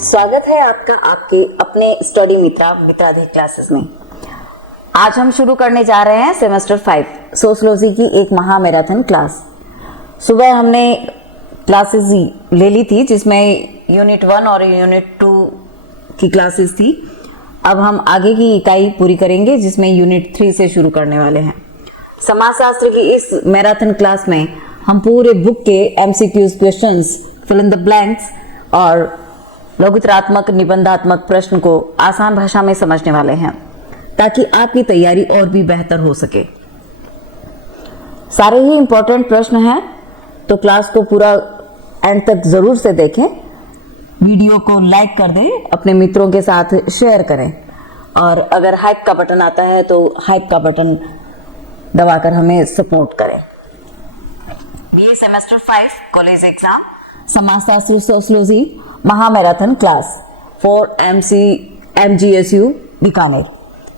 स्वागत है आपका आपके अपने स्टडी मित्रा मित्राधि क्लासेस में। आज हम शुरू करने जा रहे हैं सेमेस्टर 5 सोशियोलॉजी की एक महा मैराथन क्लास। सुबह हमने क्लासेस ले ली थी जिसमें यूनिट 1 और यूनिट 2 की क्लासेस थी। अब हम आगे की इकाई पूरी करेंगे जिसमें यूनिट 3 से शुरू करने वाले हैं। समाजशास्त्र की इस मैराथन क्लास में हम पूरे बुक के MCQs questions, fill in the blanks और लघुतरात्मक निबंधात्मक प्रश्न को आसान भाषा में समझने वाले हैं ताकि आपकी तैयारी और भी बेहतर हो सके। सारे ही इंपॉर्टेंट प्रश्न हैं तो क्लास को पूरा एंड तक जरूर से देखें। वीडियो को लाइक कर दें, अपने मित्रों के साथ शेयर करें और अगर हाइप का बटन आता है तो हाइप का बटन दबाकर हमें सपोर्ट करें। बीए सेमेस्टर 5 कॉलेज एग्जाम समाजशास्त्र सोशियोलॉजी महा marathon class for MGSU Bikaner.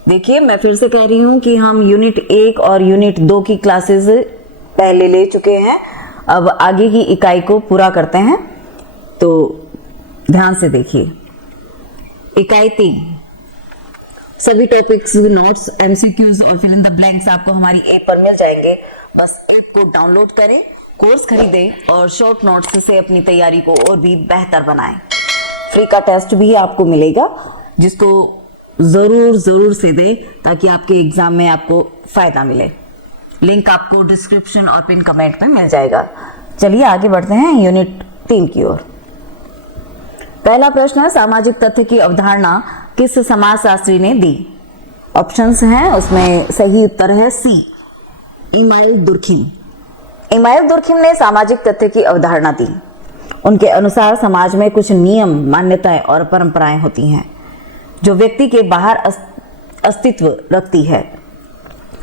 देखिए, मैं फिर से कह रही हूँ कि हम यूनिट 1 और यूनिट 2 की क्लासेस पहले ले चुके हैं। अब आगे की इकाई को पूरा करते हैं, तो ध्यान से देखिए। इकाई 3 सभी टॉपिक्स नोट्स MCQs और फिल इन द ब्लैंक्स आपको हमारी ऐप पर मिल जाएंगे। बस ऐप को डाउनलोड करें, कोर्स खरीदें और शॉर्ट नोट्स से अपनी तैयारी को और भी बेहतर बनाएं। फ्री का टेस्ट भी आपको मिलेगा जिसको जरूर से दें ताकि आपके एग्जाम में आपको फायदा मिले। लिंक आपको डिस्क्रिप्शन और पिन कमेंट में मिल जाएगा। चलिए आगे बढ़ते हैं यूनिट 3 की ओर। पहला प्रश्न है, सामाजिक तथ्य की अवधारणा किस समाजशास्त्री ने दी? ऑप्शंस हैं, उसमें सही उत्तर है सी, इमाइल दुर्खिम। इमाइल दुर्खिम ने सामाजिक तथ्य की अवधारणा दी। उनके अनुसार समाज में कुछ नियम, मान्यताएं और परंपराएं होती हैं जो व्यक्ति के बाहर अस्तित्व रखती है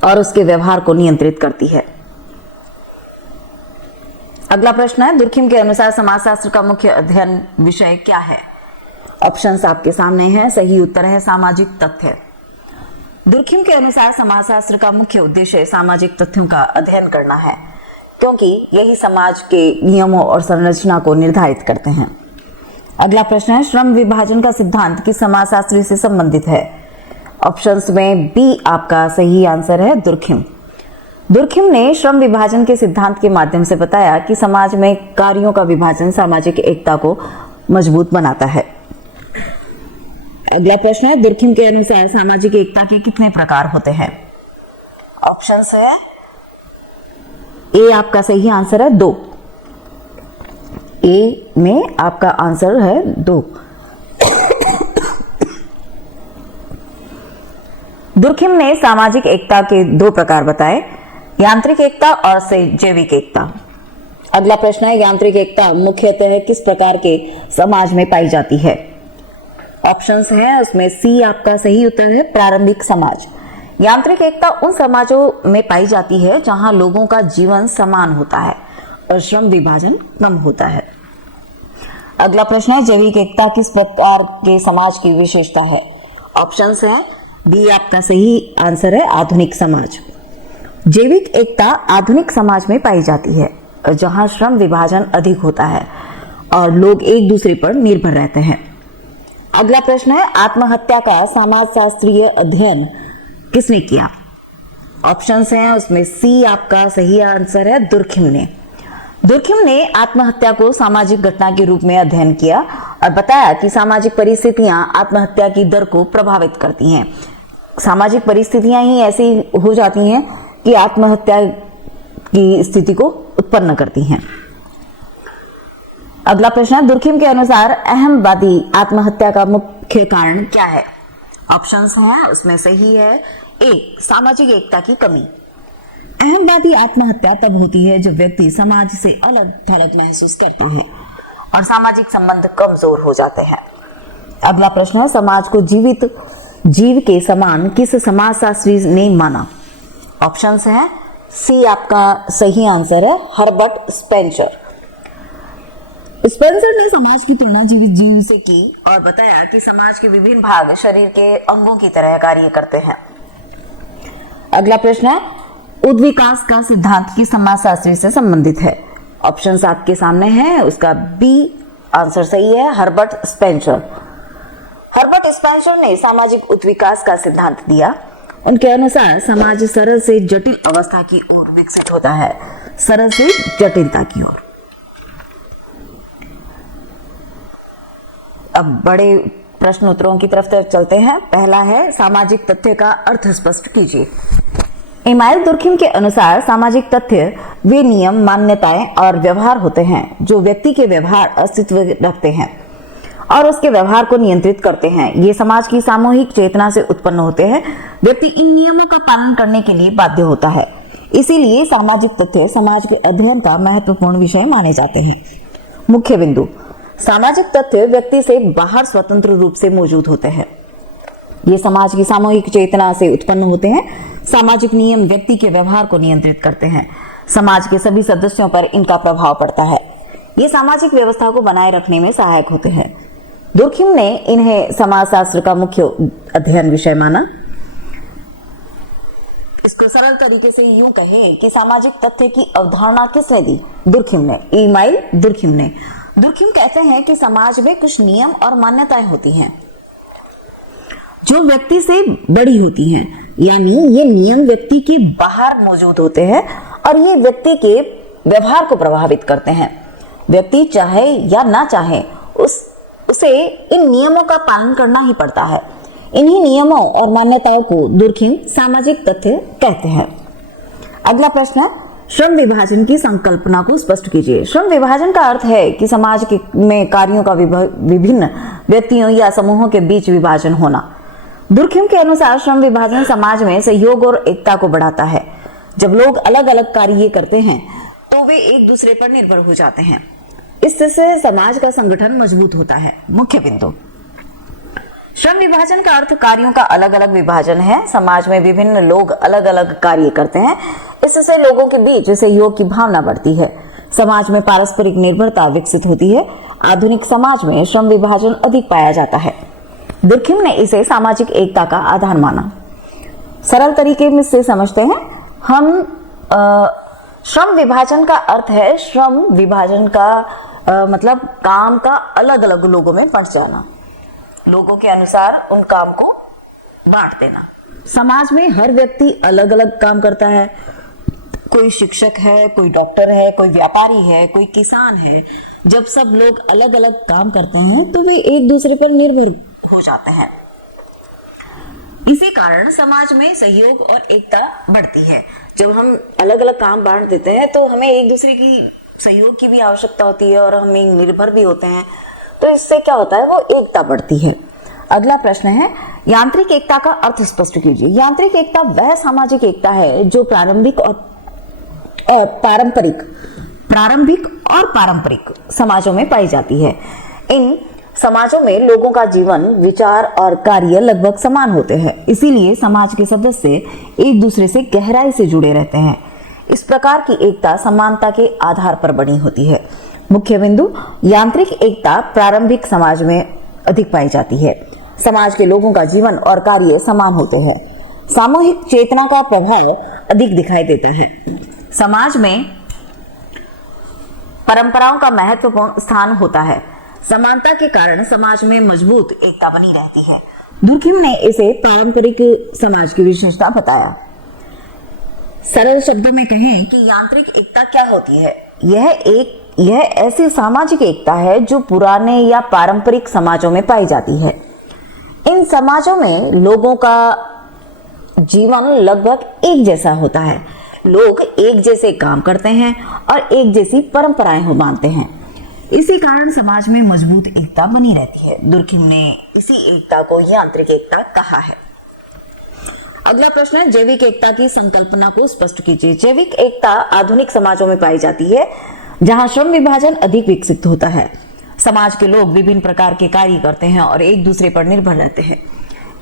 और उसके व्यवहार को नियंत्रित करती है। अगला प्रश्न है, दुर्खिम के अनुसार समाजशास्त्र का मुख्य अध्ययन विषय क्या है? ऑप्शंस आपके सामने हैं, सही उत्तर है सामाजिक तथ्य। दुर्खिम के अनुसार समाजशास्त्र का मुख्य उद्देश्य सामाजिक तथ्यों का अध्ययन करना है क्योंकि यही समाज के नियमों और संरचना को निर्धारित करते हैं। अगला प्रश्न है, श्रम विभाजन का सिद्धांत किस समाजशास्त्री से संबंधित है? ऑप्शंस में बी आपका सही आंसर है, दुर्खिम। दुर्खिम ने श्रम विभाजन के सिद्धांत के माध्यम से बताया कि समाज में कार्यों का विभाजन सामाजिक एकता को मजबूत बनाता है। अगला प्रश्न है, दुर्खिम के अनुसार सामाजिक एकता के कितने प्रकार होते हैं? ऑप्शंस है ए आपका सही आंसर है 2। ए में आपका आंसर है 2। दुर्खिम ने सामाजिक एकता के 2 प्रकार बताए, यांत्रिक एकता और जैविक एकता। अगला प्रश्न है, यांत्रिक एकता मुख्यतः किस प्रकार के समाज में पाई जाती है? ऑप्शंस हैं, उसमें सी आपका सही उत्तर है, प्रारंभिक समाज। यांत्रिक एकता उन समाजों में पाई जाती है जहां लोगों का जीवन समान होता है और श्रम विभाजन कम होता है। अगला प्रश्न है, जैविक एकता किस प्रकार के समाज की विशेषता है? ऑप्शंस हैं, बी आपका सही आंसर है, आधुनिक समाज। जैविक एकता आधुनिक समाज में पाई जाती है जहां श्रम विभाजन अधिक होता है और लोग एक दूसरे पर निर्भर रहते हैं। अगला प्रश्न है, आत्महत्या का समाजशास्त्रीय अध्ययन किसने किया? ऑप्शंस हैं, उसमें सी आपका सही आंसर है, दुर्खिम ने। दुर्खिम ने आत्महत्या को सामाजिक घटना के रूप में अध्ययन किया और बताया कि सामाजिक परिस्थितियां आत्महत्या की दर को प्रभावित करती हैं। सामाजिक परिस्थितियां ही ऐसी हो जाती हैं कि आत्महत्या की स्थिति को उत्पन्न करती हैं। अगला प्रश्न है, दुर्खिम के अनुसार अहमवादी आत्महत्या का मुख्य कारण क्या है? ऑप्शंस हैं, उसमें सही है ए, सामाजिक एकता की कमी। अहमवादी आत्महत्या तब होती है जब व्यक्ति समाज से अलग थलग महसूस करते हैं और सामाजिक संबंध कमजोर हो जाते हैं। अगला प्रश्न है, समाज को जीवित जीव के समान किस समाजशास्त्री ने माना? ऑप्शंस हैं, सी आपका सही आंसर है, हर्बर्ट स्पेंसर। स्पेंसर ने समाज की तुलना जीवित जीव से की और बताया कि समाज के विभिन्न भाग शरीर के अंगों की तरह कार्य करते हैं। अगला प्रश्न है, उद्विकास का सिद्धांत किस समाजशास्त्री से संबंधित है? ऑप्शंस आपके सामने हैं, उसका बी आंसर सही है हर्बर्ट स्पेंसर। हर्बर्ट स्पेंसर ने सामाजिक उत्विकास का सिद्धांत दिया। उनके अनुसार समाज सरल से जटिल अवस्था की ओर विकसित होता है, सरल से जटिलता की ओर। अब बड़े प्रश्न उत्तरों की तरफ चलते हैं। पहला है सामाजिक तथ्य का अर्थ स्पष्ट कीजिए। इमाइल दुर्खिम के अनुसार सामाजिक तथ्य वे नियम, मान्यताएं और व्यवहार होते हैं जो व्यक्ति के व्यवहार अस्तित्व रखते हैं और उसके व्यवहार को नियंत्रित करते हैं। ये समाज की सामूहिक चेतना से उत्पन्न होते हैं। व्यक्ति इन नियमों का पालन करने के लिए बाध्य होता है। इसीलिए सामाजिक तथ्य समाज के अध्ययन का महत्वपूर्ण विषय माने जाते हैं। मुख्य बिंदु, सामाजिक तथ्य व्यक्ति से बाहर स्वतंत्र रूप से मौजूद होते हैं। ये समाज की सामूहिक चेतना से उत्पन्न होते हैं। सामाजिक नियम व्यक्ति के व्यवहार को नियंत्रित करते हैं। समाज के सभी सदस्यों पर इनका प्रभाव पड़ता है। ये सामाजिक व्यवस्था को बनाए रखने में सहायक होते हैं। दुर्खिम ने इन्हें समाजशास्त्र का मुख्य अध्ययन विषय माना। इसको सरल तरीके से यूं कहे कि सामाजिक तथ्य की अवधारणा किसने दी? दुर्खिम ने, इमाइल दुर्खिम ने। दुर्खिम कहते हैं कि समाज में कुछ नियम और मान्यताएं होती हैं जो व्यक्ति से बड़ी होती हैं, यानी ये नियम व्यक्ति के बाहर मौजूद होते हैं और ये व्यक्ति के व्यवहार को प्रभावित करते हैं। व्यक्ति चाहे या ना चाहे उसे इन नियमों का पालन करना ही पड़ता है। इन्हीं नियमों और मान्यताओं को दुर्खिम सामाजिक तथ्य कहते हैं। अगला प्रश्न है श्रम विभाजन की संकल्पना को स्पष्ट कीजिए। श्रम विभाजन का अर्थ है कि समाज में कार्यों का विभिन्न व्यक्तियों या समूहों के बीच विभाजन होना। दुर्खिम के अनुसार श्रम विभाजन समाज में सहयोग और एकता को बढ़ाता है। जब लोग अलग अलग कार्य करते हैं तो वे एक दूसरे पर निर्भर हो जाते हैं। इससे समाज का संगठन मजबूत होता है। मुख्य बिंदु, श्रम विभाजन का अर्थ कार्यों का अलग अलग विभाजन है। समाज में विभिन्न लोग अलग अलग कार्य करते हैं। इससे लोगों के बीच सहयोग की भावना बढ़ती है। समाज में पारस्परिक निर्भरता विकसित होती है। आधुनिक समाज में श्रम विभाजन अधिक पाया जाता है। दुर्खिम ने इसे सामाजिक एकता का आधार माना। सरल तरीके में से समझते हैं हम। श्रम विभाजन का अर्थ है, श्रम विभाजन का मतलब काम का अलग अलग लोगों में बंट जाना, लोगों के अनुसार उन काम को बांट देना। समाज में हर व्यक्ति अलग अलग काम करता है। कोई शिक्षक है, कोई डॉक्टर है, कोई व्यापारी है, कोई किसान है। जब सब लोग अलग अलग काम करते हैं तो वे एक दूसरे पर निर्भर हो जाते हैं। इसी कारण समाज में सहयोग और एकता बढ़ती है। जब हम अलग अलग काम बांट देते हैं तो हमें एक दूसरे की सहयोग की भी आवश्यकता होती है और हम निर्भर भी होते हैं। तो इससे क्या होता है, वो एकता बढ़ती है। अगला प्रश्न है यांत्रिक एकता का अर्थ स्पष्ट कीजिए। यांत्रिक एकता वह सामाजिक एकता है जो प्रारंभिक और पारंपरिक समाजों में पाई जाती है। इन समाजों में लोगों का जीवन, विचार और कार्य लगभग समान होते हैं। इसीलिए समाज के सदस्य एक दूसरे से गहराई से जुड़े रहते हैं। इस प्रकार की एकता समानता के आधार पर बनी होती है। मुख्य बिंदु, यांत्रिक एकता प्रारंभिक समाज में अधिक पाई जाती है। समाज के लोगों का जीवन और कार्य समान होते हैं। सामूहिक चेतना का प्रभाव अधिक दिखाई देता है। समाज में परंपराओं का महत्वपूर्ण स्थान होता है। समानता के कारण समाज में मजबूत एकता बनी रहती है। दुर्खिम ने इसे पारंपरिक समाज की विशेषता बताया। सरल शब्दों में कहें कि यांत्रिक एकता क्या होती है? यह ऐसी सामाजिक एकता है जो पुराने या पारंपरिक समाजों में पाई जाती है। इन समाजों में लोगों का जीवन लगभग एक जैसा होता है। लोग एक जैसे काम करते हैं और एक जैसी परंपराएं मानते हैं। इसी कारण समाज में मजबूत एकता बनी रहती है। दुर्खिम ने इसी एकता को यांत्रिक एकता कहा है। अगला प्रश्न है जैविक एकता की संकल्पना को स्पष्ट कीजिए। जैविक एकता आधुनिक समाजों में पाई जाती है जहां श्रम विभाजन अधिक विकसित होता है। समाज के लोग विभिन्न प्रकार के कार्य करते हैं और एक दूसरे पर निर्भर रहते हैं।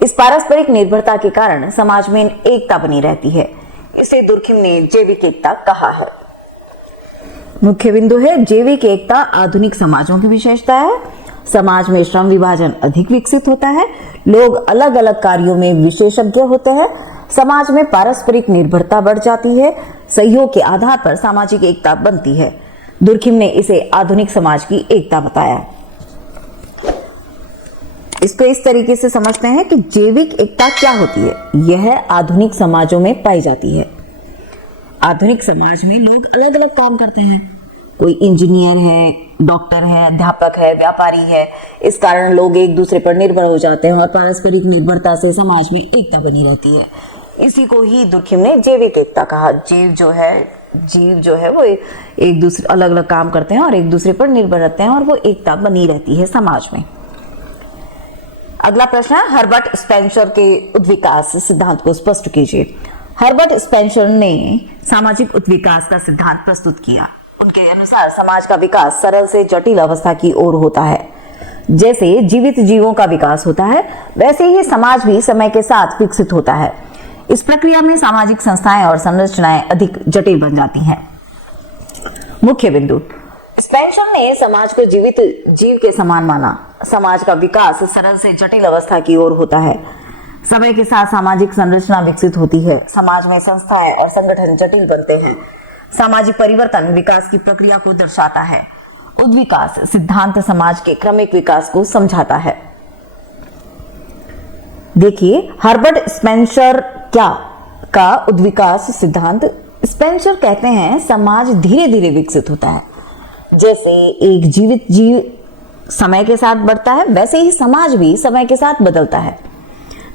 इस पारस्परिक निर्भरता के कारण समाज में एकता बनी रहती है। इसे दुर्खिम ने जैविक एकता कहा है। मुख्य बिंदु है जैविक एकता आधुनिक समाजों की विशेषता है। समाज में श्रम विभाजन अधिक विकसित होता है। लोग अलग अलग कार्यों में विशेषज्ञ होते हैं। समाज में पारस्परिक निर्भरता बढ़ जाती है। सहयोग के आधार पर सामाजिक एकता बनती है। दुर्खिम ने इसे आधुनिक समाज की एकता बताया। इसको इस तरीके से समझते हैं कि जैविक एकता क्या होती है। यह आधुनिक समाजों में पाई जाती है। आधुनिक समाज में लोग अलग अलग काम करते हैं, कोई इंजीनियर है, डॉक्टर है, अध्यापक है, व्यापारी है। इस कारण लोग एक दूसरे पर निर्भर हो जाते हैं और पारस्परिक निर्भरता से समाज में एकता बनी रहती है। इसी को ही दुर्खिम ने जैविक एकता कहा। जीव जो है वो एक दूसरे अलग अलग काम करते हैं और एक दूसरे पर निर्भर रहते हैं और वो एकता बनी रहती है समाज में। अगला प्रश्न है, हर्बर्ट स्पेंसर के उद्विकास सिद्धांत को स्पष्ट कीजिए। हर्बर्ट स्पेंसर ने सामाजिक उद्विकास का सिद्धांत प्रस्तुत किया। उनके अनुसार समाज का विकास सरल से जटिल अवस्था की ओर होता है। जैसे जीवित जीवों का विकास होता है, वैसे ही समाज भी समय के साथ विकसित होता है। इस प्रक्रिया में सामाजिक संस्थाएं और संरचनाएं अधिक जटिल बन जाती हैं। मुख्य बिंदु, स्पेंसर ने समाज को जीवित जीव के समान माना। समाज का विकास सरल से जटिल अवस्था की ओर होता है। समय के साथ सामाजिक संरचना विकसित होती है। समाज में संस्थाएं और संगठन जटिल बनते हैं। सामाजिक परिवर्तन विकास की प्रक्रिया को दर्शाता है। उद्विकास सिद्धांत समाज के क्रमिक विकास को समझाता है। देखिए, हर्बर्ट स्पेंसर का उद्विकास सिद्धांत। स्पेंसर कहते हैं समाज धीरे धीरे विकसित होता है। जैसे एक जीवित जीव समय के साथ बढ़ता है, वैसे ही समाज भी समय के साथ बदलता है।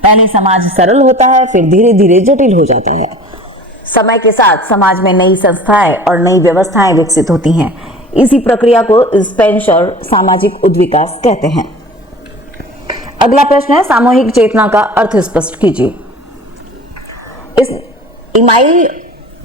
पहले समाज सरल होता है, फिर धीरे धीरे जटिल हो जाता है। समय के साथ समाज में नई संस्थाएं और नई व्यवस्थाएं विकसित होती हैं। इसी प्रक्रिया को स्पेंसर सामाजिक उद्विकास कहते हैं। अगला प्रश्न है, सामूहिक चेतना का अर्थ स्पष्ट कीजिए। इस इमाइल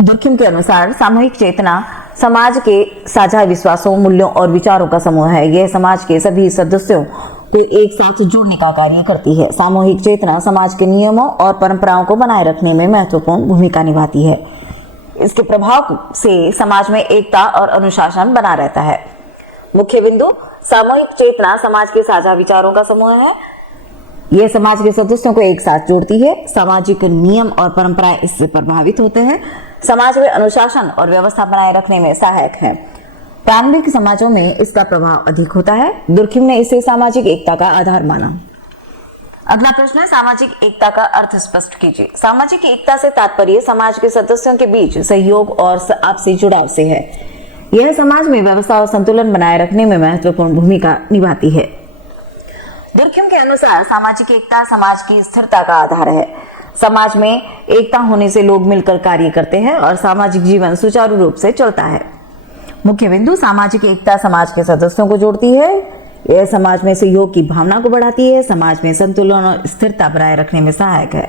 दुर्खिम के अनुसार सामूहिक चेतना समाज के साझा विश्वासों, मूल्यों और विचारों का समूह है। यह समाज के सभी सदस्यों को एक साथ जोड़ने का कार्य करती है। सामूहिक चेतना समाज के नियमों और परंपराओं को बनाए रखने में महत्वपूर्ण भूमिका निभाती है। इसके प्रभाव से समाज में एकता और अनुशासन बना रहता है। मुख्य बिंदु, सामूहिक चेतना समाज के साझा विचारों का समूह है। यह समाज के सदस्यों को एक साथ जोड़ती है। सामाजिक नियम और परंपराएं इससे प्रभावित होते हैं। समाज में अनुशासन और व्यवस्था बनाए रखने में सहायक है। प्रारंभिक समाजों में इसका प्रभाव अधिक होता है। दुर्खिम ने इसे सामाजिक एकता का आधार माना। अगला प्रश्न है, सामाजिक एकता का अर्थ स्पष्ट कीजिए। सामाजिक एकता से तात्पर्य समाज के सदस्यों के बीच सहयोग और आपसी जुड़ाव से है। यह समाज में व्यवस्था और संतुलन बनाए रखने में महत्वपूर्ण भूमिका निभाती है। दुर्खिम के अनुसार सामाजिक एकता समाज की स्थिरता का आधार है। समाज में एकता होने से लोग मिलकर कार्य करते हैं और सामाजिक जीवन सुचारू रूप से चलता है। मुख्य बिंदु, सामाजिक एकता समाज के सदस्यों को जोड़ती है। यह समाज में सहयोग की भावना को बढ़ाती है। समाज में संतुलन और स्थिरता बनाए रखने में सहायक है।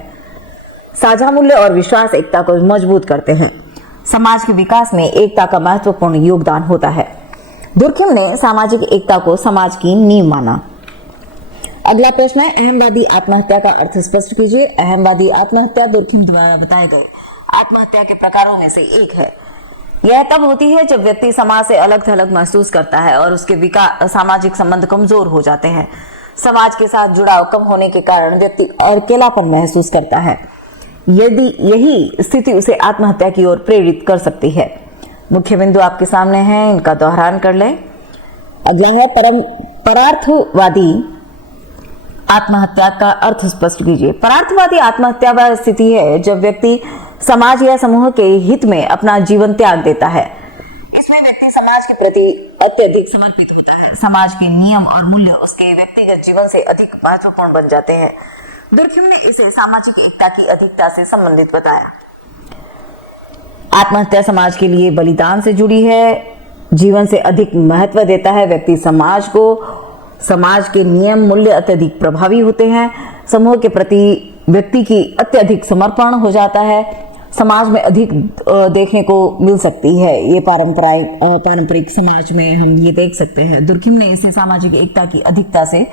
साझा मूल्य और विश्वास एकता को मजबूत करते हैं। समाज के विकास में एकता का महत्वपूर्ण योगदान होता है। दुर्खिम ने सामाजिक एकता को समाज की नींव माना। अगला प्रश्न है, अहमवादी आत्महत्या का अर्थ स्पष्ट कीजिए। अहमवादी आत्महत्या दुर्खिम द्वारा बताए गए आत्महत्या के प्रकारों में से एक है। यह तब होती है जब व्यक्ति समाज से अलग थलग महसूस करता है और उसके सामाजिक संबंध कमजोर हो जाते हैं। समाज के साथ जुड़ाव कम होने के कारण व्यक्ति अकेलापन महसूस करता है। यदि यही स्थिति उसे आत्महत्या की ओर प्रेरित कर सकती है। मुख्य बिंदु आपके सामने हैं, इनका दोहरान कर लें। अगला है, परार्थवादी आत्महत्या का अर्थ स्पष्ट कीजिए। परार्थवादी आत्महत्या वह स्थिति है जब व्यक्ति समाज या समूह के हित में अपना जीवन त्याग देता है। इसमें व्यक्ति समाज के प्रति अत्यधिक समर्पित होता है। समाज के नियम और मूल्य उसके व्यक्तिगत जीवन से अधिक महत्वपूर्ण बन जाते हैं। दुर्खिम ने इसे सामाजिक एकता की अधिकता से संबंधित बताया। आत्महत्या समाज के लिए बलिदान से जुड़ी है, जीवन से अधिक महत्व देता है। व्यक्ति समाज के नियम मूल्य अत्यधिक प्रभावी होते हैं। समूह के प्रति व्यक्ति की अत्यधिक समर्पण हो जाता है। समाज में अधिक देखने को मिल सकती है। ये पारंपरिक समाज में हम ये देख सकते हैं। दुर्खिम ने इसे सामाजिक एकता की अधिकता से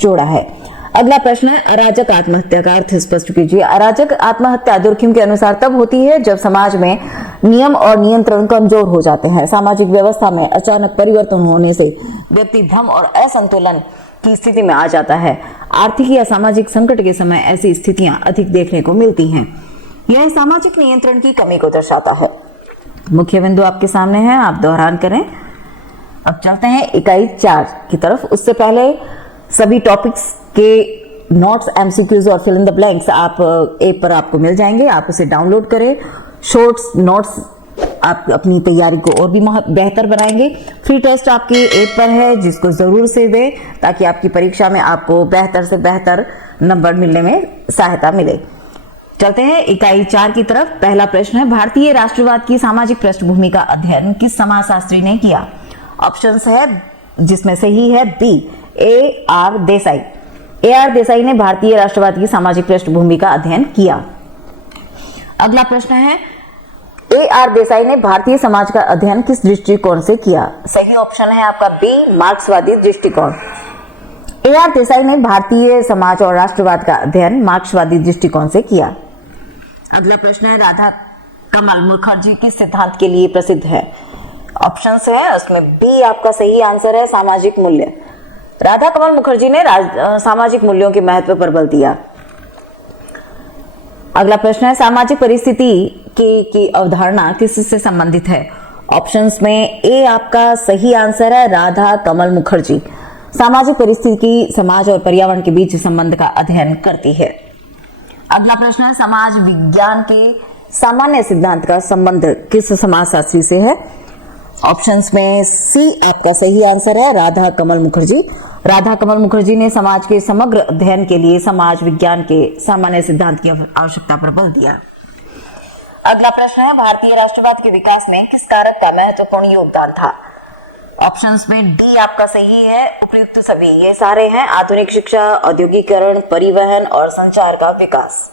जोड़ा है। अगला प्रश्न है, अराजक आत्महत्या का अर्थ स्पष्ट कीजिए। अराजक आत्महत्या दुर्खिम के अनुसार तब होती है जब समाज में नियम और नियंत्रण कमजोर हो जाते हैं। सामाजिक व्यवस्था में अचानक परिवर्तन होने से व्यक्ति भ्रम और असंतुलन की स्थिति में आ जाता है। आर्थिक या सामाजिक संकट के समय ऐसी स्थितियां अधिक देखने को मिलती हैं। यह सामाजिक नियंत्रण की कमी को दर्शाता है। मुख्य बिंदु आपके सामने है, आप दोहरान करें। अब चलते हैं इकाई 4 की तरफ। उससे पहले सभी टॉपिक्स के नोट्स, एमसीक्यूज और फिल इन द ब्लैंक्स आप ऐप पर आपको मिल जाएंगे। आप उसे डाउनलोड करें। शॉर्ट्स नोट्स आप अपनी तैयारी को और भी बेहतर बनाएंगे। फ्री टेस्ट आपके ऐप पर है, जिसको जरूर से दें ताकि आपकी परीक्षा में आपको बेहतर से बेहतर नंबर मिलने में सहायता मिले। चलते हैं इकाई 4 की तरफ। पहला प्रश्न है, भारतीय राष्ट्रवाद की सामाजिक पृष्ठभूमि का अध्ययन किस समाजशास्त्री ने किया? ऑप्शंस है जिसमें सही है B, A.R. Desai. A.R. Desai ने भारतीय राष्ट्रवाद की सामाजिक पृष्ठभूमि का अध्ययन किया। अगला प्रश्न है, A.R. देसाई ने भारतीय समाज का अध्ययन किस दृष्टिकोण से किया? सही ऑप्शन है आपका बी, मार्क्सवादी दृष्टिकोण। A.R. देसाई ने भारतीय समाज और राष्ट्रवाद का अध्ययन मार्क्सवादी दृष्टिकोण से किया। अगला प्रश्न है, राधा कमल मुखर्जी किस सिद्धांत के लिए प्रसिद्ध है? ऑप्शंस है उसमें बी आपका सही आंसर है, सामाजिक मूल्य। राधा कमल मुखर्जी ने सामाजिक मूल्यों के महत्व पर बल दिया। अगला प्रश्न है, सामाजिक परिस्थिति की अवधारणा किससे संबंधित है? ऑप्शंस में ए आपका सही आंसर है, राधा कमल मुखर्जी सामाजिक परिस्थिति समाज और पर्यावरण के बीच संबंध का अध्ययन करती है। अगला प्रश्न है, समाज विज्ञान के सामान्य सिद्धांत का संबंध किस समाजशास्त्री से है? ऑप्शंस में सी आपका सही आंसर है, राधा कमल मुखर्जी। राधा कमल मुखर्जी ने समाज के समग्र अध्ययन के लिए समाज विज्ञान के सामान्य सिद्धांत की आवश्यकता पर बल दिया। अगला प्रश्न है, भारतीय राष्ट्रवाद के विकास में किस कारक का महत्वपूर्ण योगदान था? ऑप्शंस में डी आपका सही है, उपयुक्त सभी। ये सारे हैं आधुनिक शिक्षा, औद्योगिकरण, परिवहन और संचार का विकास।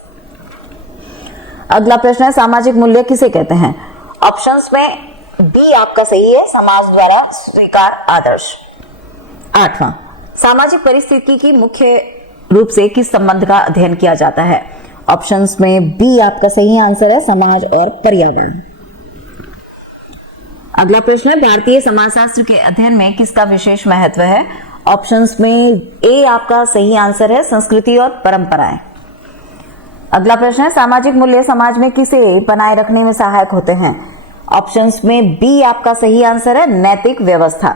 अगला प्रश्न है, सामाजिक मूल्य किसे कहते हैं? ऑप्शंस में बी आपका सही है, समाज द्वारा स्वीकार आदर्श। 8वां, सामाजिक परिस्थिति की मुख्य रूप से किस संबंध का अध्ययन किया जाता है? ऑप्शंस में बी आपका सही आंसर है, समाज और पर्यावरण। अगला प्रश्न है, भारतीय समाजशास्त्र के अध्ययन में किसका विशेष महत्व है? ऑप्शंस में ए आपका सही आंसर है, संस्कृति और परंपराएं। अगला प्रश्न है, सामाजिक मूल्य समाज में किसे बनाए रखने में सहायक होते हैं? ऑप्शंस में बी आपका सही आंसर है, नैतिक व्यवस्था।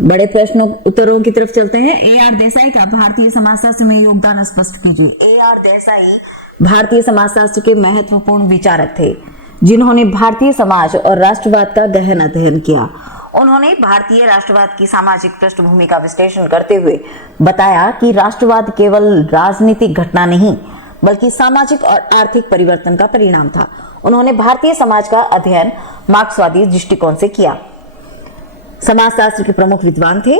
बड़े प्रश्नों उत्तरों की तरफ चलते हैं। A.R. देसाई का भारतीय समाजशास्त्र में योगदान स्पष्ट कीजिए। A.R. देसाई भारतीय समाजशास्त्र के महत्वपूर्ण विचारक थे, जिन्होंने भारतीय समाज और राष्ट्रवाद का गहन अध्ययन किया। उन्होंने भारतीय राष्ट्रवाद की सामाजिक पृष्ठभूमि का विश्लेषण करते हुए बताया कि राष्ट्रवाद केवल राजनीतिक घटना नहीं बल्कि सामाजिक और आर्थिक परिवर्तन का परिणाम था। उन्होंने भारतीय समाज का अध्ययन मार्क्सवादी दृष्टिकोण से किया। समाजशास्त्र के प्रमुख विद्वान थे।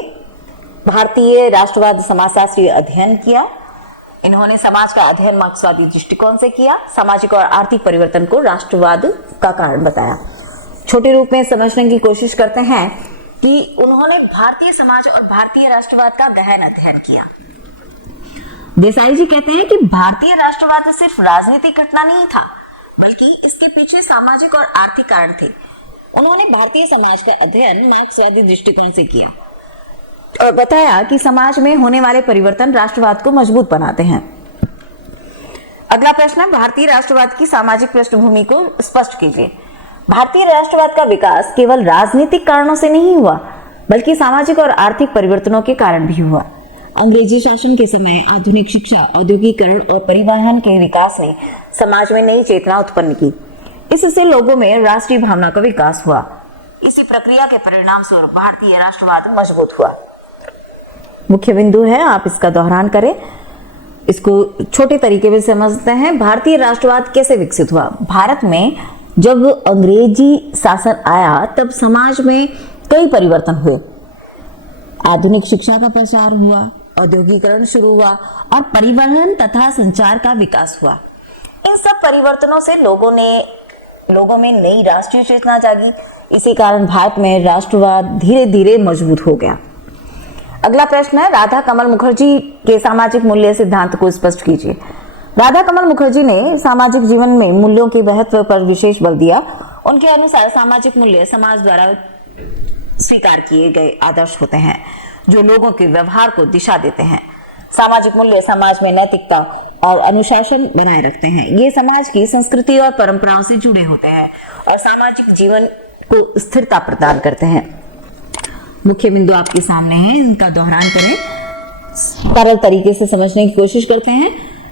भारतीय राष्ट्रवाद समाजशास्त्री अध्ययन किया। इन्होंने समाज का अध्ययन मार्क्सवादी दृष्टिकोण से किया। सामाजिक और आर्थिक परिवर्तन को राष्ट्रवाद का कारण बताया। छोटे रूप में समझने की कोशिश करते हैं कि उन्होंने भारतीय समाज और भारतीय राष्ट्रवाद का गहन अध्ययन किया। देसाई जी कहते हैं कि भारतीय राष्ट्रवाद सिर्फ राजनीतिक घटना नहीं था बल्कि इसके पीछे सामाजिक और आर्थिक कारण थे। उन्होंने भारतीय समाज का अध्ययन मार्क्सवादी दृष्टिकोण से किया और बताया कि समाज में होने वाले परिवर्तन राष्ट्रवाद को मजबूत बनाते हैं। अगला प्रश्न है, भारतीय राष्ट्रवाद की सामाजिक पृष्ठभूमि को स्पष्ट कीजिए। भारतीय राष्ट्रवाद का विकास केवल राजनीतिक कारणों से नहीं हुआ बल्कि सामाजिक और आर्थिक परिवर्तनों के कारण भी हुआ। अंग्रेजी शासन के समय आधुनिक शिक्षा, औद्योगिकरण और परिवहन के विकास ने समाज में नई चेतना उत्पन्न की। इससे लोगों में राष्ट्रीय भावना का विकास हुआ। इसी प्रक्रिया के परिणाम स्वरूप भारतीय राष्ट्रवाद मजबूत हुआ। मुख्य बिंदु है, आप इसका दोहरान करें, इसको छोटे तरीके में समझते हैं। भारतीय राष्ट्रवाद कैसे विकसित हुआ? भारत में जब अंग्रेजी शासन आया तब समाज में कई परिवर्तन हुए। आधुनिक शिक्षा का प्रसार हुआ, औद्योगिकरण शुरू हुआ और परिवहन तथा संचार का विकास हुआ। इन सब परिवर्तनों से लोगों में नई राष्ट्रीय चेतना जागी। इसी कारण भारत में राष्ट्रवाद धीरे धीरे मजबूत हो गया। अगला प्रश्न है, राधा कमल मुखर्जी के सामाजिक मूल्य सिद्धांत को स्पष्ट कीजिए। राधा कमल मुखर्जी ने सामाजिक जीवन में मूल्यों के महत्व पर विशेष बल दिया। उनके अनुसार सामाजिक मूल्य समाज द्वारा स्वीकार किए गए आदर्श होते हैं जो लोगों के व्यवहार को दिशा देते हैं। सामाजिक मूल्य समाज में नैतिकता और अनुशासन बनाए रखते हैं। ये समाज की संस्कृति और परंपराओं से जुड़े होते हैं और सामाजिक जीवन को स्थिरता प्रदान करते हैं। मुख्य बिंदु आपके सामने हैं, इनका दोहरान करें, सरल तरीके से समझने की कोशिश करते हैं।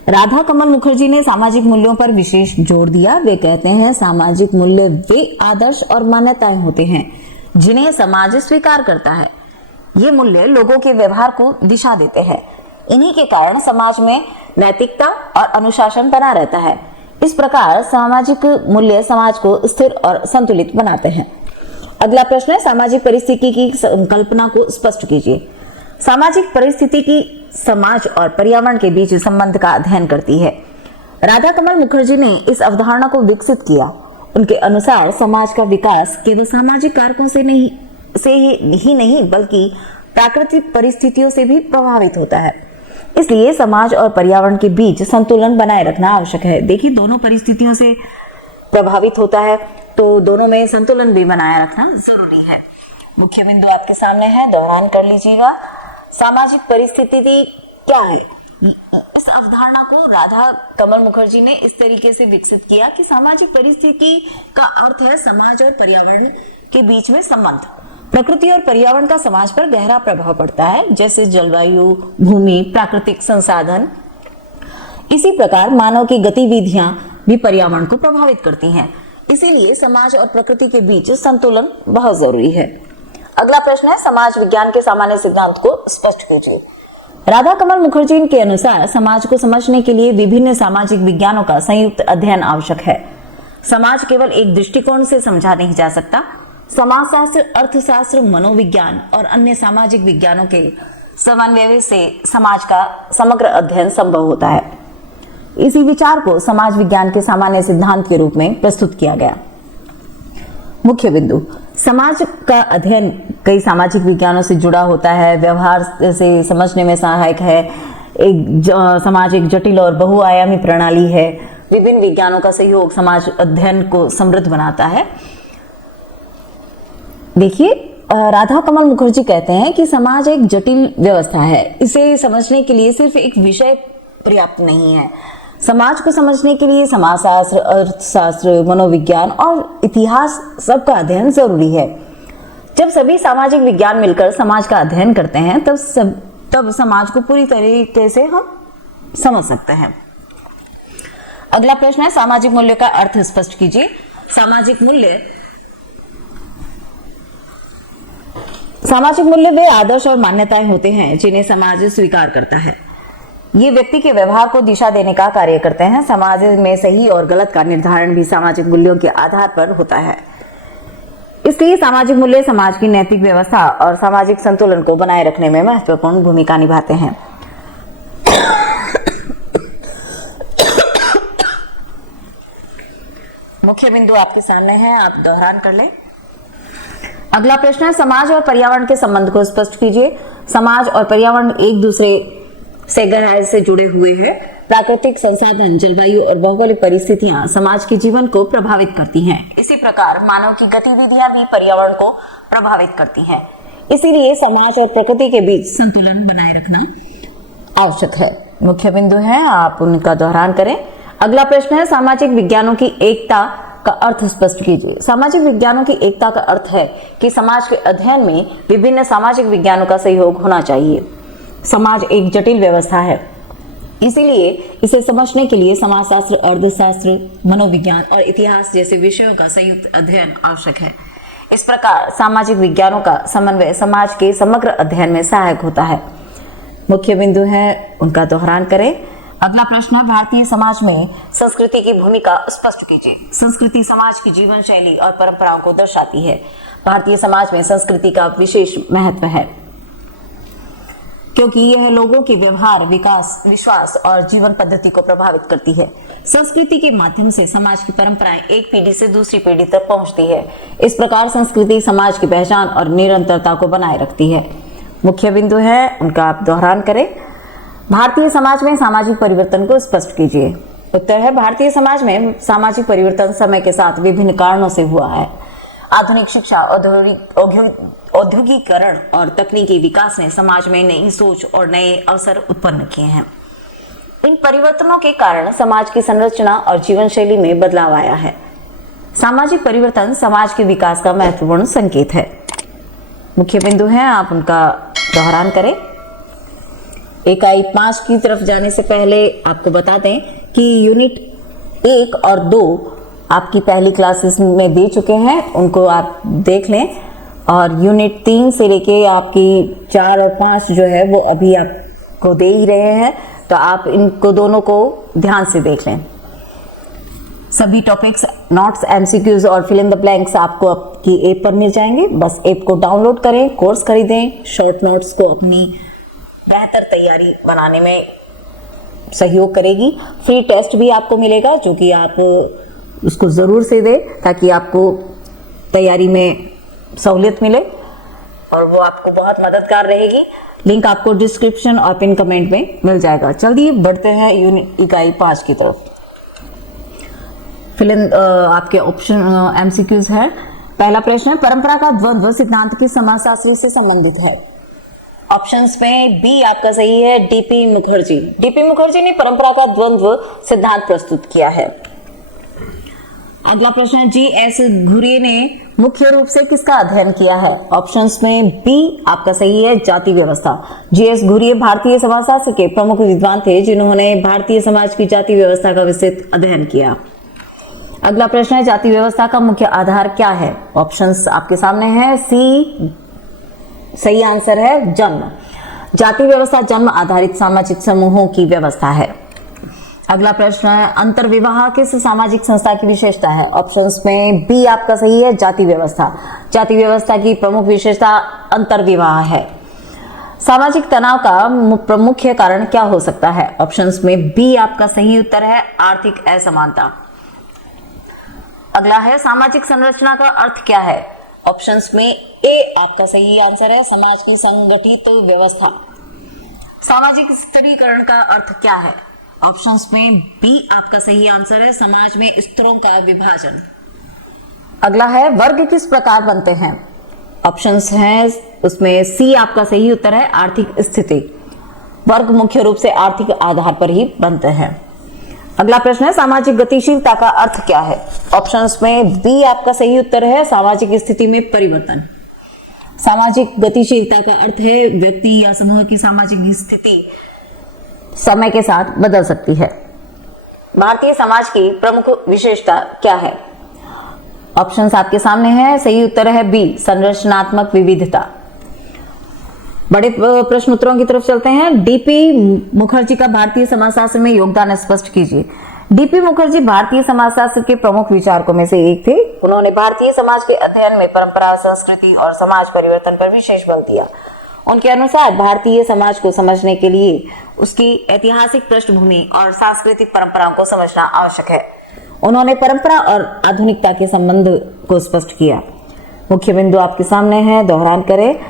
राधा कमल मुखर्जी ने सामाजिक मूल्यों पर विशेष जोर दिया। वे कहते हैं सामाजिक मूल्य वे आदर्श और मान्यताएं होते हैं जिन्हें समाज स्वीकार करता है। ये मूल्य लोगों के व्यवहार को दिशा देते हैं। इन्हीं के कारण समाज में नैतिकता और अनुशासन बना रहता है। इस प्रकार सामाजिक मूल्य समाज को स्थिर और संतुलित बनाते हैं। अगला प्रश्न है, सामाजिक परिस्थिति की कल्पना को स्पष्ट कीजिए। सामाजिक परिस्थिति की समाज और पर्यावरण के बीच संबंध का अध्ययन करती है। राधा कमल मुखर्जी ने इस अवधारणा को विकसित किया। उनके अनुसार समाज का विकास केवल सामाजिक कारकों से ही नहीं बल्कि प्राकृतिक परिस्थितियों से भी प्रभावित होता है। इसलिए समाज और पर्यावरण के बीच संतुलन बनाए रखना आवश्यक है। देखिए, दोनों परिस्थितियों से प्रभावित होता है तो दोनों में संतुलन भी बनाए रखना जरूरी है। मुख्य बिंदु आपके सामने है, दोहरान कर लीजिएगा। सामाजिक परिस्थिति क्या है? इस अवधारणा को राधा कमल मुखर्जी ने इस तरीके से विकसित किया कि सामाजिक परिस्थिति का अर्थ है समाज और पर्यावरण के बीच में संबंध। प्रकृति और पर्यावरण का समाज पर गहरा प्रभाव पड़ता है, जैसे जलवायु, भूमि, प्राकृतिक संसाधन। इसी प्रकार मानव की गतिविधियां भी पर्यावरण को प्रभावित करती हैं। इसीलिए समाज और प्रकृति के बीच संतुलन बहुत जरूरी है। अगला प्रश्न है, समाज विज्ञान के सामान्य सिद्धांत को स्पष्ट कीजिए। राधा कमल मुखर्जी के अनुसार समाज को समझने के लिए विभिन्न सामाजिक विज्ञानों का संयुक्त अध्ययन आवश्यक है। समाज केवल एक दृष्टिकोण से समझा नहीं जा सकता। समाजशास्त्र, अर्थशास्त्र, मनोविज्ञान और अन्य सामाजिक विज्ञानों के समन्वय से समाज का समग्र अध्ययन संभव होता है। इसी विचार को समाज विज्ञान के सामान्य सिद्धांत के रूप में प्रस्तुत किया गया। मुख्य बिंदु, समाज का अध्ययन कई सामाजिक विज्ञानों से जुड़ा होता है, व्यवहार से समझने में सहायक है। समाज एक जटिल और बहुआयामी प्रणाली है। विभिन्न विज्ञानों का सहयोग समाज अध्ययन को समृद्ध बनाता है। देखिए, राधा कमल मुखर्जी कहते हैं कि समाज एक जटिल व्यवस्था है। इसे समझने के लिए सिर्फ एक विषय पर्याप्त नहीं है। समाज को समझने के लिए समाजशास्त्र, अर्थशास्त्र, मनोविज्ञान और इतिहास सबका अध्ययन जरूरी है। जब सभी सामाजिक विज्ञान मिलकर समाज का अध्ययन करते हैं तब समाज को पूरी तरीके से हम समझ सकते हैं। अगला प्रश्न है, सामाजिक मूल्य का अर्थ स्पष्ट कीजिए। सामाजिक मूल्य वे आदर्श और मान्यताएं होते हैं जिन्हें समाज स्वीकार करता है। ये व्यक्ति के व्यवहार को दिशा देने का कार्य करते हैं। समाज में सही और गलत का निर्धारण भी सामाजिक मूल्यों के आधार पर होता है। इसलिए सामाजिक मूल्य समाज की नैतिक व्यवस्था और सामाजिक संतुलन को बनाए रखने में महत्वपूर्ण भूमिका निभाते हैं। मुख्य बिंदु आपके सामने है, आप दोहरान कर लें। अगला प्रश्न है, समाज और पर्यावरण के संबंध को स्पष्ट कीजिए। समाज और पर्यावरण एक दूसरे से गहराई से जुड़े हुए हैं। प्राकृतिक संसाधन, जलवायु और भौगोलिक परिस्थितियां समाज के जीवन को प्रभावित करती हैं। इसी प्रकार मानव की गतिविधियां भी पर्यावरण को प्रभावित करती हैं। इसीलिए समाज और प्रकृति के बीच संतुलन बनाए रखना आवश्यक है। मुख्य बिंदु हैं, आप उनका दोहरान करें। अगला प्रश्न है, सामाजिक विज्ञानों की एकता का अर्थ स्पष्ट कीजिए। सामाजिक विज्ञानों की एकता का अर्थ है कि समाज के अध्ययन में विभिन्न सामाजिक विज्ञानों का सहयोग होना चाहिए। समाज एक जटिल व्यवस्था है, इसीलिए इसे समझने के लिए समाजशास्त्र, अर्थशास्त्र, मनोविज्ञान और इतिहास जैसे विषयों का संयुक्त अध्ययन आवश्यक है। इस प्रकार सामाजिक विज्ञानों का समन्वय समाज के समग्र अध्ययन में सहायक होता है। मुख्य बिंदु है, उनका दोहरान करें। अगला प्रश्न है, भारतीय समाज में संस्कृति की भूमिका स्पष्ट कीजिए। संस्कृति समाज की जीवन शैली और परंपराओं को दर्शाती है। भारतीय समाज में संस्कृति का विशेष महत्व है क्योंकि यह लोगों के व्यवहार, विकास, विश्वास और जीवन पद्धति को प्रभावित करती है। संस्कृति के माध्यम से समाज की परंपराएं एक पीढ़ी से दूसरी पीढ़ी तक पहुंचती है। इस प्रकार संस्कृति समाज की पहचान और निरंतरता को बनाए रखती है। मुख्य बिंदु है, उनका आप दोहरान करें। भारतीय समाज में सामाजिक परिवर्तन को स्पष्ट कीजिए। उत्तर है, भारतीय समाज में सामाजिक परिवर्तन समय के साथ विभिन्न कारणों से हुआ है। आधुनिक शिक्षा, औद्योगिकरण और तकनीकी विकास ने समाज में नई सोच और नए अवसर उत्पन्न किए हैं। इन परिवर्तनों के कारण समाज की संरचना और जीवन शैली में बदलाव आया है। सामाजिक परिवर्तन समाज के विकास का महत्वपूर्ण संकेत है। मुख्य बिंदु हैं, आप उनका दोहरान करें। इकाई 5 की तरफ जाने से पहले आपको बता दें कि यूनिट 1 और 2 आपकी पहली क्लासेस में दे चुके हैं, उनको आप देख लें। और यूनिट 3 से लेके आपकी 4 और 5 जो है वो अभी आपको दे ही रहे हैं, तो आप इनको दोनों को ध्यान से देख लें। सभी टॉपिक्स, नोट्स, एमसीक्यूज और फिल इन द ब्लैंक्स आपको आपकी ऐप पर मिल जाएंगे। बस ऐप को डाउनलोड करें, कोर्स खरीदें, शॉर्ट नोट्स को अपनी बेहतर तैयारी बनाने में सहयोग करेगी। फ्री टेस्ट भी आपको मिलेगा जो कि आप उसको ज़रूर से दें ताकि आपको तैयारी में सहूलियत मिले और वो आपको बहुत मददगार रहेगी। लिंक आपको डिस्क्रिप्शन और पिन कमेंट में मिल जाएगा। चलिए बढ़ते हैं यूनिट इकाई 5 की तरफ। फिल इन आपके ऑप्शन एमसीक्यूज है। पहला प्रश्न है, परंपरा का द्वंद्व सिद्धांत की समाजशास्त्री से संबंधित है। ऑप्शंस में बी आपका सही है, डीपी मुखर्जी। डीपी मुखर्जी ने परंपरा का द्वंद्व सिद्धांत प्रस्तुत किया है। अगला प्रश्न है, जी.एस. घुरिये ने मुख्य रूप से किसका अध्ययन किया है। ऑप्शंस में बी आपका सही है, जाति व्यवस्था। जी.एस. घुरिये भारतीय समाजशास्त्र के प्रमुख विद्वान थे जिन्होंने भारतीय समाज की जाति व्यवस्था का विस्तृत अध्ययन किया। अगला प्रश्न है, जाति व्यवस्था का मुख्य आधार क्या है। ऑप्शंस आपके सामने है, सी सही आंसर है, जन्म। जाति व्यवस्था जन्म आधारित सामाजिक समूहों की व्यवस्था है। अगला प्रश्न है, अंतर्विवाह किस सामाजिक संस्था की विशेषता है। ऑप्शंस में बी आपका सही है, जाति व्यवस्था। जाति व्यवस्था की प्रमुख विशेषता अंतर्विवाह है। सामाजिक तनाव का मुख्य कारण क्या हो सकता है। ऑप्शंस में बी आपका सही उत्तर है, आर्थिक असमानता। अगला है, सामाजिक संरचना का अर्थ क्या है। ऑप्शंस में ए आपका सही आंसर है, समाज की संगठित व्यवस्था। सामाजिक स्तरीकरण का अर्थ क्या है। ऑप्शंस में बी आपका सही आंसर है, समाज में स्तरों का विभाजन। अगला है, वर्ग किस प्रकार बनते हैं। ऑप्शंस हैं, उसमें सी आपका सही उत्तर है, आर्थिक स्थिति। वर्ग मुख्य रूप से आर्थिक आधार पर ही बनते हैं। अगला प्रश्न है, सामाजिक गतिशीलता का अर्थ क्या है। ऑप्शंस में बी आपका सही उत्तर है, सामाजिक स्थिति में परिवर्तन। सामाजिक गतिशीलता का अर्थ है व्यक्ति या समूह की सामाजिक स्थिति समय के साथ बदल सकती है। भारतीय समाज की प्रमुख विशेषता क्या है। ऑप्शंस आपके सामने है, सही उत्तर है बी, संरचनात्मक विविधता। बड़े प्रश्न उत्तरों की तरफ चलते हैं। डीपी मुखर्जी का भारतीय समाजशास्त्र में योगदान स्पष्ट कीजिए। डीपी मुखर्जी भारतीय समाजशास्त्र के प्रमुख विचारकों में से एक थे। उन्होंने भारतीय समाज के अध्ययन में परंपरा, संस्कृति और समाज परिवर्तन पर विशेष बल दिया। उनके अनुसार भारतीय समाज को समझने के लिए उसकी ऐतिहासिक पृष्ठभूमि और सांस्कृतिक परंपराओं को समझना आवश्यक है। उन्होंने परंपरा और आधुनिकता के संबंध को स्पष्ट किया। मुख्य बिंदु आपके सामने है, दोहरान करें,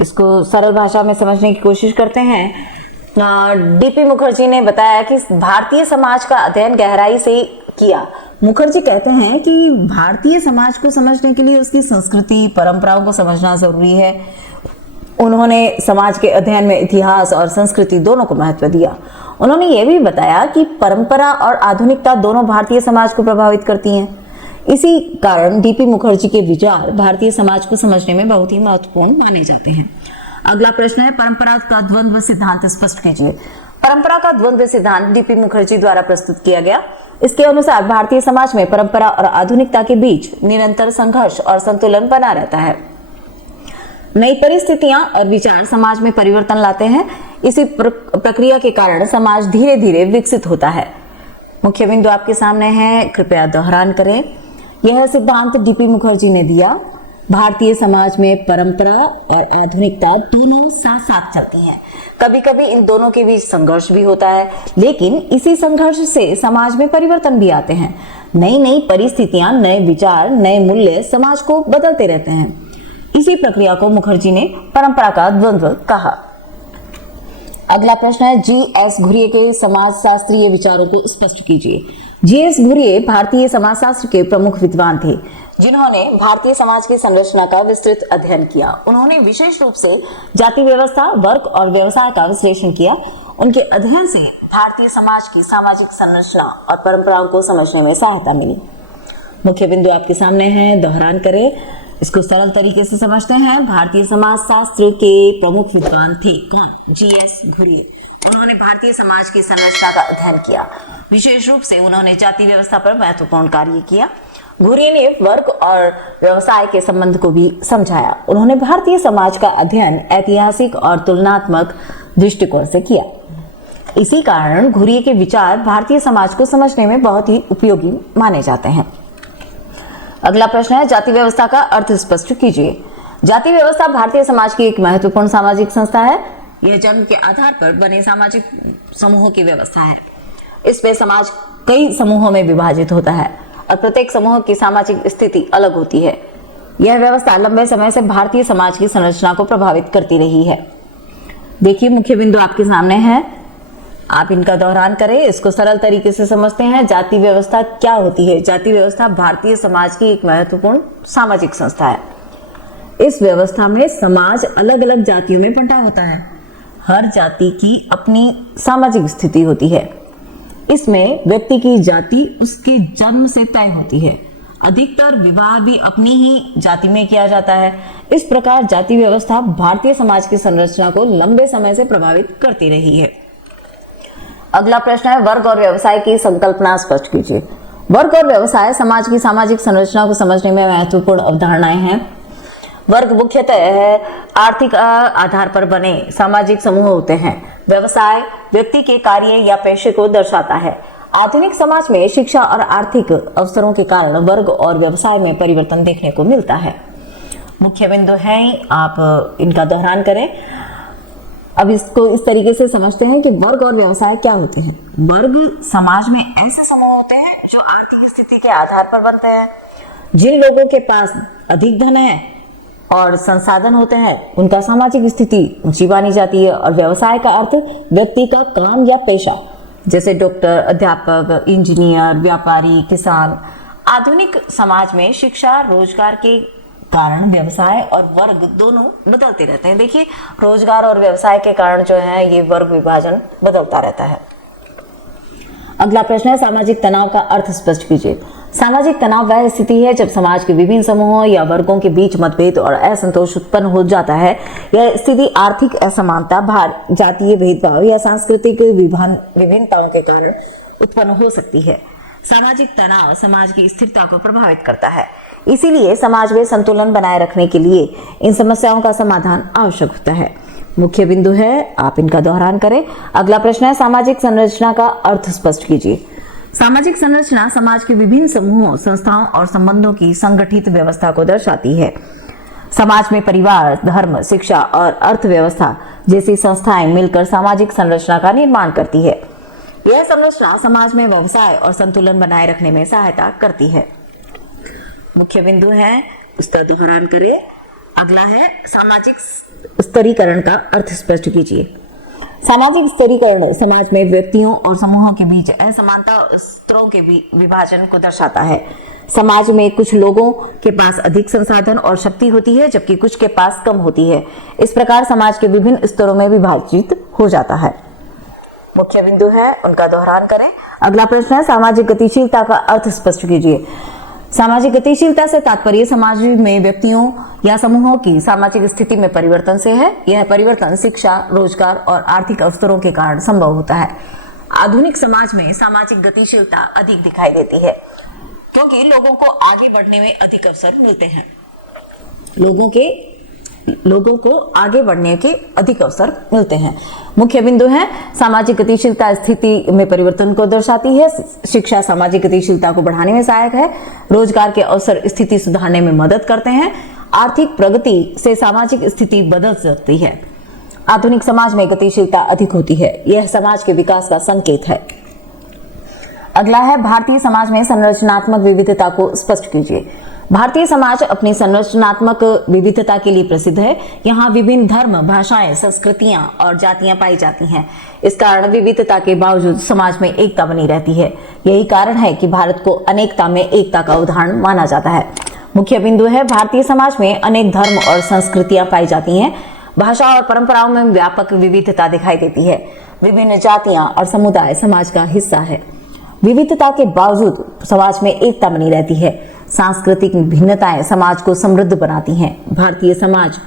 इसको सरल भाषा में समझने की कोशिश करते हैं। डीपी मुखर्जी ने बताया कि भारतीय समाज का अध्ययन गहराई से किया। मुखर्जी कहते हैं कि भारतीय समाज को समझने के लिए उसकी संस्कृति, परंपराओं को समझना जरूरी है। उन्होंने समाज के अध्ययन में इतिहास और संस्कृति दोनों को महत्व दिया। उन्होंने ये भी बताया कि परंपरा और आधुनिकता दोनों भारतीय समाज को प्रभावित करती हैं। इसी कारण डीपी मुखर्जी के विचार भारतीय समाज को समझने में बहुत ही महत्वपूर्ण माने जाते हैं। अगला प्रश्न है, परंपरा का द्वंद्व सिद्धांत स्पष्ट कीजिए। परंपरा का द्वंद्व सिद्धांत डीपी मुखर्जी द्वारा प्रस्तुत किया गया। इसके अनुसार भारतीय समाज में परंपरा और आधुनिकता के बीच निरंतर संघर्ष और संतुलन बना रहता है। नई परिस्थितियां और विचार समाज में परिवर्तन लाते हैं। इसी प्रक्रिया के कारण समाज धीरे धीरे विकसित होता है। मुख्य बिंदु आपके सामने है, कृपया दोहरान करें। यह सिद्धांत डीपी मुखर्जी ने दिया। भारतीय समाज में परंपरा और आधुनिकता दोनों साथ साथ चलती हैं। कभी कभी इन दोनों के बीच संघर्ष भी होता है, लेकिन इसी संघर्ष से समाज में परिवर्तन भी आते हैं। नई नई परिस्थितियां, नए विचार, नए मूल्य समाज को बदलते रहते हैं। इसी प्रक्रिया को मुखर्जी ने परंपरा का द्वंद्व कहा। अगला प्रश्न है, जी.एस. घुरिये के समाजशास्त्रीय विचारों को स्पष्ट कीजिए। जी.एस. घुरिये भारतीय समाजशास्त्र के प्रमुख विद्वान थे जिन्होंने भारतीय समाज की संरचना का विस्तृत अध्ययन किया। उन्होंने विशेष रूप से जाति व्यवस्था, वर्ग और व्यवसाय का विश्लेषण किया। उनके अध्ययन से भारतीय समाज की सामाजिक संरचना और परंपराओं को समझने में सहायता मिली। मुख्य बिंदु आपके सामने है, दोहरान करें। इसको सरल तरीके से समझते हैं। भारतीय समाज शास्त्र के प्रमुख विद्वान थे कौन? जीएस घुरिये। उन्होंने भारतीय समाज की संरचना का अध्ययन किया। विशेष रूप से उन्होंने जाति व्यवस्था पर महत्वपूर्ण कार्य किया। घुरिये ने वर्ग और व्यवसाय के संबंध को भी समझाया। उन्होंने भारतीय समाज का अध्ययन ऐतिहासिक और तुलनात्मक दृष्टिकोण से किया। इसी कारण घुरिये के विचार भारतीय समाज को समझने में बहुत ही उपयोगी माने जाते हैं। अगला प्रश्न है, जाति व्यवस्था का अर्थ स्पष्ट कीजिए। जाति व्यवस्था भारतीय समाज की एक महत्वपूर्ण सामाजिक संस्था है। यह जन्म के आधार पर बने सामाजिक समूहों की व्यवस्था है। इसमें समाज कई समूहों में विभाजित होता है और प्रत्येक समूह की सामाजिक स्थिति अलग होती है। यह व्यवस्था लंबे समय से भारतीय समाज की संरचना को प्रभावित करती रही है। देखिए, मुख्य बिंदु आपके सामने है, आप इनका दोहरान करें। इसको सरल तरीके से समझते हैं। जाति व्यवस्था क्या होती है? जाति व्यवस्था भारतीय समाज की एक महत्वपूर्ण सामाजिक संस्था है। इस व्यवस्था में समाज अलग अलग जातियों में बंटा होता है। हर जाति की अपनी सामाजिक स्थिति होती है। इसमें व्यक्ति की जाति उसके जन्म से तय होती है। अधिकतर विवाह भी अपनी ही जाति में किया जाता है। इस प्रकार जाति व्यवस्था भारतीय समाज की संरचना को लंबे समय से प्रभावित करती रही है। अगला प्रश्न है, वर्ग और व्यवसाय की संकल्पना स्पष्ट कीजिए। वर्ग और व्यवसाय समाज की सामाजिक संरचना को समझने में महत्वपूर्ण अवधारणाएं हैं। वर्ग मुख्यतः आर्थिक आधार पर बने सामाजिक समूह होते हैं। व्यवसाय व्यक्ति के कार्य या पेशे को दर्शाता है। आधुनिक समाज में शिक्षा और आर्थिक अवसरों के कारण वर्ग और व्यवसाय में परिवर्तन देखने को मिलता है। मुख्य बिंदु है, आप इनका दोहरान करें। अब इसको इस तरीके से समझते हैं कि वर्ग और व्यवसाय क्या होते हैं। वर्ग समाज में ऐसे समूह होते हैं जो आर्थिक स्थिति के आधार पर बनते हैं। जिन लोगों के पास अधिक धन है और संसाधन होते हैं उनका सामाजिक स्थिति ऊंची मानी जाती है। और व्यवसाय का अर्थ व्यक्ति का काम या पेशा, जैसे डॉक्टर, अध्यापक, इंजीनियर, व्यापारी, किसान। आधुनिक समाज में शिक्षा, रोजगार के कारण व्यवसाय और वर्ग दोनों बदलते रहते हैं। देखिए, रोजगार और व्यवसाय के कारण जो है ये वर्ग विभाजन बदलता रहता है। अगला प्रश्न है, सामाजिक तनाव का अर्थ स्पष्ट कीजिए। सामाजिक तनाव वह स्थिति है जब समाज के विभिन्न समूहों या वर्गों के बीच मतभेद और असंतोष उत्पन्न हो जाता है। यह स्थिति आर्थिक असमानता, जातीय भेदभाव या सांस्कृतिक विभिन्नताओं के कारण उत्पन्न हो सकती है। सामाजिक तनाव समाज की स्थिरता को प्रभावित करता है। इसीलिए समाज में संतुलन बनाए रखने के लिए इन समस्याओं का समाधान आवश्यक होता है। मुख्य बिंदु है, आप इनका दोहरान करें। अगला प्रश्न है, सामाजिक संरचना का अर्थ स्पष्ट कीजिए। सामाजिक संरचना समाज के विभिन्न समूहों, संस्थाओं और संबंधों की संगठित व्यवस्था को दर्शाती है। समाज में परिवार, धर्म, शिक्षा और अर्थव्यवस्था जैसी संस्थाएं मिलकर सामाजिक संरचना का निर्माण करती है। यह संरचना समाज में व्यवसाय और संतुलन बनाए रखने में सहायता करती है। मुख्य बिंदु है, उसका दोहरान करें। अगला है, सामाजिक स्तरीकरण का अर्थ स्पष्ट कीजिए। सामाजिक स्तरीकरण समाज में व्यक्तियों और समूहों के बीच असमानता स्तरों के विभाजन को दर्शाता है। समाज में कुछ लोगों के पास अधिक संसाधन और शक्ति होती है जबकि कुछ के पास कम होती है। इस प्रकार समाज के विभिन्न स्तरों में विभाजित हो जाता है। मुख्य बिंदु है, उनका दोहरान करें। अगला प्रश्न है, सामाजिक गतिशीलता का अर्थ स्पष्ट कीजिए। सामाजिक गतिशीलता से तात्पर्य समाज में व्यक्तियों या समूहों की सामाजिक स्थिति में परिवर्तन से है। यह परिवर्तन शिक्षा, रोजगार और आर्थिक अवसरों के कारण संभव होता है। आधुनिक समाज में सामाजिक गतिशीलता अधिक दिखाई देती है क्योंकि लोगों को आगे बढ़ने में अधिक अवसर मिलते हैं। लोगों को आगे बढ़ने के अधिक अवसर मिलते हैं। मुख्य बिंदु है, सामाजिक गतिशीलता स्थिति में परिवर्तन को दर्शाती है। शिक्षा सामाजिक गतिशीलता को बढ़ाने में सहायक है। रोजगार के अवसर स्थिति सुधारने में मदद करते हैं। आर्थिक प्रगति से सामाजिक स्थिति बदल सकती है। आधुनिक समाज में गतिशीलता अधिक होती है। यह समाज के विकास का संकेत है। अगला है, भारतीय समाज में संरचनात्मक विविधता को स्पष्ट कीजिए। भारतीय समाज अपनी संरचनात्मक विविधता के लिए प्रसिद्ध है। यहाँ विभिन्न धर्म, भाषाएं, संस्कृतियां और जातियां पाई जाती हैं। इस कारण विविधता के बावजूद समाज में एकता बनी रहती है। यही कारण है कि भारत को अनेकता में एकता का उदाहरण माना जाता है। मुख्य बिंदु है, भारतीय समाज में अनेक धर्म और संस्कृतियां पाई जाती हैं। भाषा और परंपराओं में व्यापक विविधता दिखाई देती है। विभिन्न जातियां और समुदाय समाज का हिस्सा है। विविधता के बावजूद समाज में एकता बनी रहती है। सांस्कृतिक भिन्नताएं समाज को समृद्ध बनाती हैं। भारतीय समाज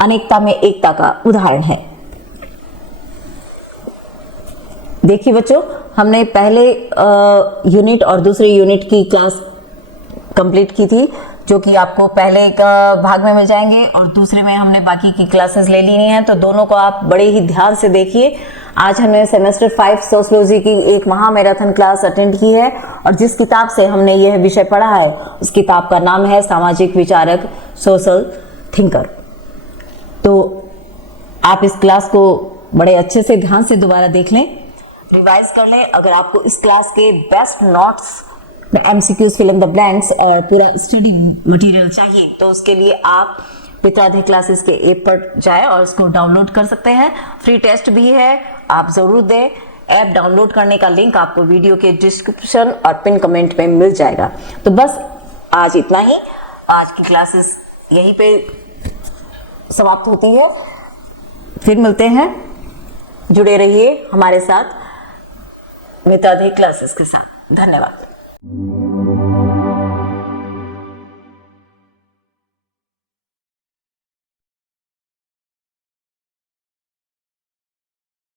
अनेकता में एकता का उदाहरण है। देखिए बच्चों, हमने पहले यूनिट और दूसरे यूनिट की क्लास कंप्लीट की थी, जो कि आपको पहले का भाग में मिल जाएंगे और दूसरे में हमने बाकी की क्लासेस ले ली हैं, तो दोनों को आप बड़े ही ध्यान से देखिए। आज हमने सेमेस्टर 5 सोशियोलॉजी की एक महा मैराथन क्लास अटेंड की है और जिस किताब से हमने यह विषय पढ़ा है उस किताब का नाम है सामाजिक विचारक, सोशल थिंकर। तो आप इस क्लास को बड़े अच्छे से ध्यान से दोबारा देख लें, रिवाइज कर लें। अगर आपको इस क्लास के best notes, MCQs, fill in the blanks और पूरा स्टडी मटेरियल चाहिए तो उसके लिए आप पित्राधि क्लासेस के ऐप पर जाएं और उसको डाउनलोड कर सकते हैं। फ्री टेस्ट भी है, आप जरूर दें। ऐप डाउनलोड करने का लिंक आपको वीडियो के डिस्क्रिप्शन और पिन कमेंट में मिल जाएगा। तो बस आज इतना ही, आज की क्लासेस यहीं पे समाप्त होती है। फिर मिलते हैं, जुड़े रहिए हमारे साथ मित्राधि क्लासेस के साथ। धन्यवाद।